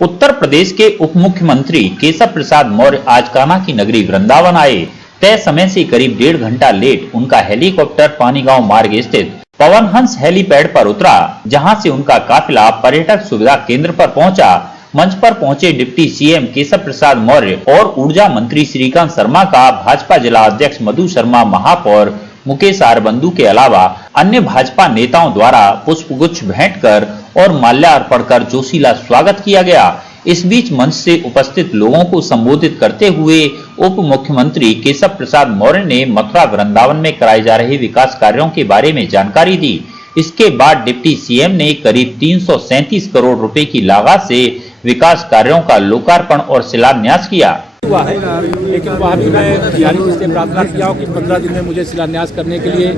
उत्तर प्रदेश के उप मुख्यमंत्री केशव प्रसाद मौर्य आज कान्हा की नगरी वृंदावन आए। तय समय से करीब 1.5 घंटा लेट उनका हेलीकॉप्टर पानीगांव मार्ग स्थित पवन हंस हेलीपैड पर उतरा, जहां से उनका काफिला पर्यटक सुविधा केंद्र पर पहुंचा। मंच पर पहुंचे डिप्टी सीएम केशव प्रसाद मौर्य और ऊर्जा मंत्री श्रीकांत शर्मा का भाजपा जिला अध्यक्ष मधु शर्मा, महापौर मुकेश आरबंदू के अलावा अन्य भाजपा नेताओं द्वारा पुष्पगुच्छ भेंट कर और माल्यार्पण कर जोशीला स्वागत किया गया। इस बीच मंच से उपस्थित लोगों को संबोधित करते हुए उप मुख्यमंत्री केशव प्रसाद मौर्य ने मथुरा वृंदावन में कराए जा रहे विकास कार्यों के बारे में जानकारी दी। इसके बाद डिप्टी सीएम ने करीब 337 करोड़ रुपए की लागत से विकास कार्यों का लोकार्पण और शिलान्यास किया। हुआ है, लेकिन वहाँ भी मैं बिहारी जी से प्रार्थना किया हूँ कि 15 दिन में मुझे शिलान्यास करने के लिए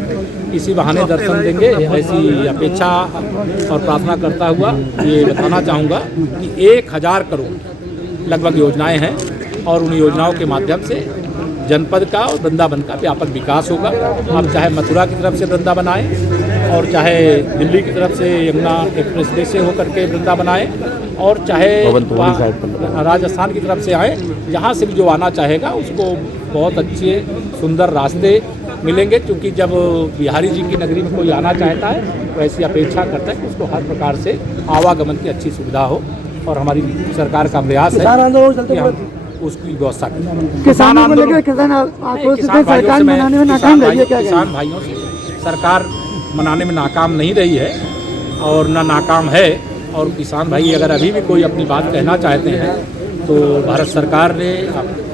इसी बहाने दर्शन देंगे, ऐसी अपेक्षा और प्रार्थना करता हुआ ये बताना चाहूँगा कि 1000 करोड़ लगभग योजनाएं हैं और उन योजनाओं के माध्यम से जनपद का और वृंदावन का व्यापक विकास होगा। अब चाहे मथुरा की तरफ से वृंदावन आए और चाहे दिल्ली की तरफ से यमुना एक्सप्रेसवे से होकर के वृंदावन आए और चाहे राजस्थान की तरफ से आए, जहाँ से भी जो आना चाहेगा उसको बहुत अच्छे सुंदर रास्ते मिलेंगे। क्योंकि जब बिहारी जी की नगरी में कोई आना चाहता है तो ऐसी अपेक्षा करता है कि उसको हर प्रकार से आवागमन की अच्छी सुविधा हो और हमारी सरकार का प्रयास है उसकी व्यवस्था करें। किसान भाइयों से सरकार मनाने में नाकाम नहीं रही है और न नाकाम है। और किसान भाई अगर अभी भी कोई अपनी बात कहना चाहते हैं तो भारत सरकार ने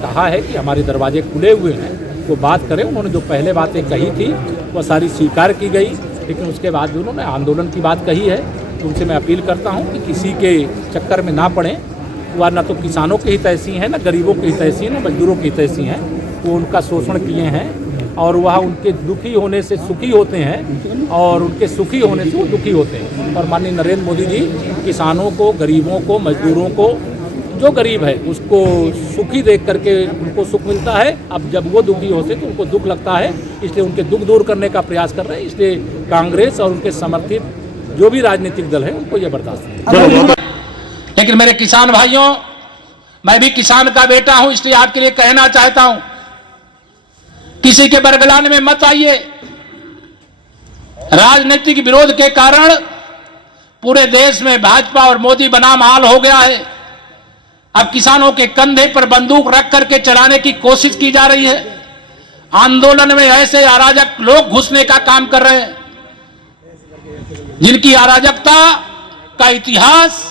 कहा है कि हमारे दरवाजे खुले हुए हैं, वो बात करें। उन्होंने जो पहले बातें कही थी वो सारी स्वीकार की गई, लेकिन उसके बाद भी उन्होंने आंदोलन की बात कही है। तो उनसे मैं अपील करता हूँ कि किसी के चक्कर में ना पड़ें। वह न तो किसानों के हित ऐसी हैं, न गरीबों के हित ऐसी हैं, न मजदूरों के हित ऐसी हैं। वो उनका शोषण किए हैं और वह उनके दुखी होने से सुखी होते हैं और उनके सुखी होने से वो दुखी होते हैं। और माननीय नरेंद्र मोदी जी किसानों को, गरीबों को, मजदूरों को, जो गरीब है उसको सुखी देख करके उनको सुख मिलता है। अब जब वो दुखी होते तो उनको दुख लगता है, इसलिए उनके दुख दूर करने का प्रयास कर रहे हैं। इसलिए कांग्रेस और उनके समर्थित जो भी राजनीतिक दल है उनको यह बर्दाश्त नहीं। लेकिन मेरे किसान भाइयों, मैं भी किसान का बेटा हूं, इसलिए आपके लिए कहना चाहता हूं, किसी के बरगलाने में मत आइए। राजनीतिक विरोध के कारण पूरे देश में भाजपा और मोदी बनाम हाल हो गया है। अब किसानों के कंधे पर बंदूक रख करके चलाने की कोशिश की जा रही है। आंदोलन में ऐसे अराजक लोग घुसने का काम कर रहे हैं जिनकी अराजकता का इतिहास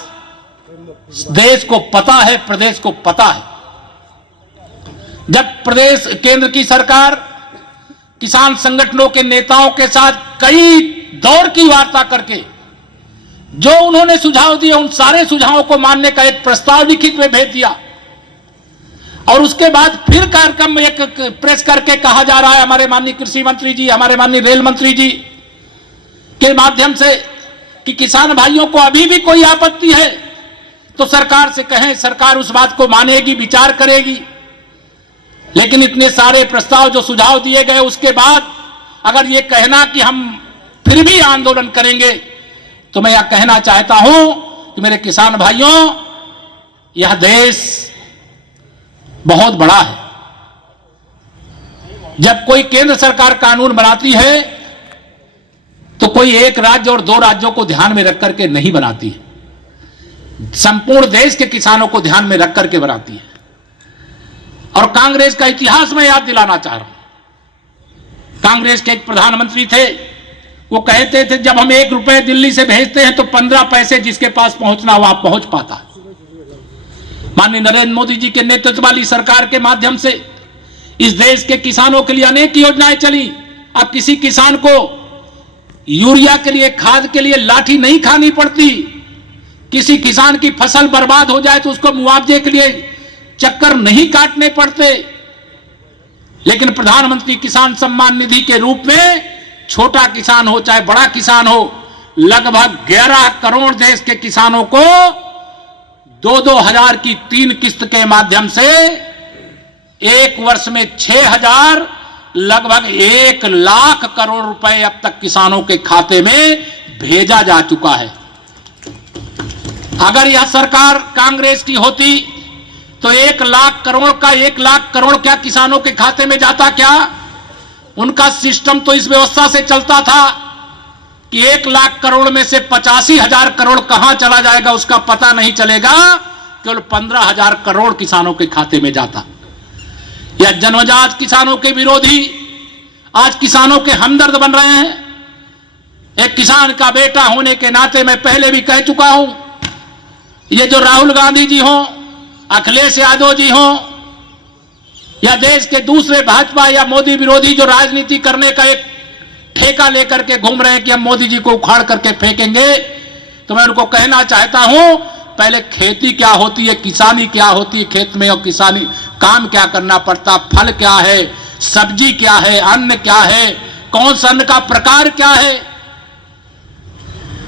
देश को पता है, प्रदेश को पता है। जब प्रदेश केंद्र की सरकार किसान संगठनों के नेताओं के साथ कई दौर की वार्ता करके जो उन्होंने सुझाव दिए, उन सारे सुझावों को मानने का एक प्रस्ताव लिखित में भेज दिया और उसके बाद फिर कार्यक्रम में एक प्रेस करके कहा जा रहा है हमारे माननीय कृषि मंत्री जी, हमारे माननीय रेल मंत्री जी के माध्यम से कि किसान भाइयों को अभी भी कोई आपत्ति है तो सरकार से कहें, सरकार उस बात को मानेगी, विचार करेगी। लेकिन इतने सारे प्रस्ताव जो सुझाव दिए गए उसके बाद अगर ये कहना कि हम फिर भी आंदोलन करेंगे, तो मैं यह कहना चाहता हूं कि मेरे किसान भाइयों, यह देश बहुत बड़ा है। जब कोई केंद्र सरकार कानून बनाती है तो कोई एक राज्य और 2 राज्यों को ध्यान में रख करके नहीं बनाती है, संपूर्ण देश के किसानों को ध्यान में रख करके बनाती है। और कांग्रेस का इतिहास मैं याद दिलाना चाह रहा हूं। कांग्रेस के एक प्रधानमंत्री थे, वो कहते थे जब हम 1 रुपए दिल्ली से भेजते हैं तो 15 पैसे जिसके पास पहुंचना वहां पहुंच पाता है। माननीय नरेंद्र मोदी जी के नेतृत्व वाली सरकार के माध्यम से इस देश के किसानों के लिए अनेक योजनाएं चली। अब किसी किसान को यूरिया के लिए, खाद के लिए लाठी नहीं खानी पड़ती। किसी किसान की फसल बर्बाद हो जाए तो उसको मुआवजे के लिए चक्कर नहीं काटने पड़ते। लेकिन प्रधानमंत्री किसान सम्मान निधि के रूप में छोटा किसान हो चाहे बड़ा किसान हो, लगभग 11 करोड़ देश के किसानों को 2-2 हजार की 3 किस्त के माध्यम से एक वर्ष में 6,000 लगभग 1 लाख करोड़ रुपए अब तक किसानों के खाते में भेजा जा चुका है। अगर यह सरकार कांग्रेस की होती तो 1 लाख करोड़ का 1 लाख करोड़ क्या किसानों के खाते में जाता क्या? उनका सिस्टम तो इस व्यवस्था से चलता था कि 1 लाख करोड़ में से 85,000 करोड़ कहां चला जाएगा उसका पता नहीं चलेगा, केवल 15,000 करोड़ किसानों के खाते में जाता। या जन्मजात किसानों के विरोधी आज किसानों के हमदर्द बन रहे हैं। एक किसान का बेटा होने के नाते मैं पहले भी कह चुका हूं, ये जो राहुल गांधी जी हों, अखिलेश यादव जी हों, या देश के दूसरे भाजपा या मोदी विरोधी जो राजनीति करने का एक ठेका लेकर के घूम रहे हैं कि हम मोदी जी को उखाड़ करके फेंकेंगे, तो मैं उनको कहना चाहता हूं, पहले खेती क्या होती है, किसानी क्या होती है, खेत में और किसानी काम क्या करना पड़ता, फल क्या है, सब्जी क्या है, अन्न क्या है, कौन सा अन्न का प्रकार क्या है,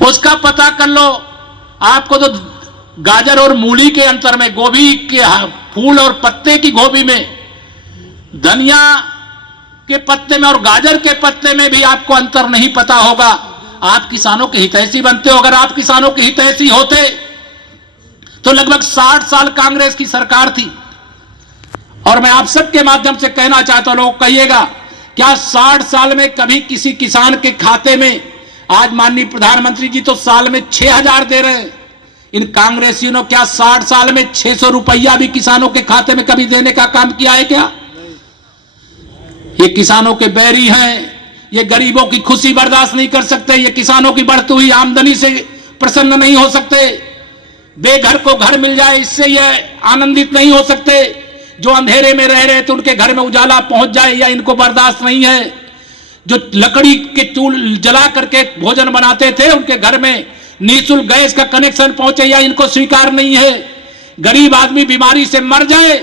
उसका पता कर लो। आपको तो गाजर और मूली के अंतर में, गोभी के फूल और पत्ते की गोभी में, धनिया के पत्ते में और गाजर के पत्ते में भी आपको अंतर नहीं पता होगा। आप किसानों के हितैषी बनते हो। अगर आप किसानों के हितैषी होते तो लगभग 60 साल कांग्रेस की सरकार थी। और मैं आप सबके माध्यम से कहना चाहता हूं, लोग कहिएगा, क्या 60 साल में कभी किसी किसान के खाते में, आज माननीय प्रधानमंत्री जी तो साल में 6,000 दे रहे हैं, इन कांग्रेसियों ने क्या 60 साल में 600 रुपया भी किसानों के खाते में कभी देने का काम किया है क्या? ये किसानों के बैरी हैं, ये गरीबों की खुशी बर्दाश्त नहीं कर सकते, ये किसानों की बढ़ती हुई आमदनी से प्रसन्न नहीं हो सकते, बेघर को घर मिल जाए इससे ये आनंदित नहीं हो सकते, जो अंधेरे में रह रहे थे उनके घर में उजाला पहुंच जाए या इनको बर्दाश्त नहीं है, जो लकड़ी के चूल्हे जला करके भोजन बनाते थे उनके घर में निःशुल्क गैस का कनेक्शन पहुंचे या इनको स्वीकार नहीं है, गरीब आदमी बीमारी से मर जाए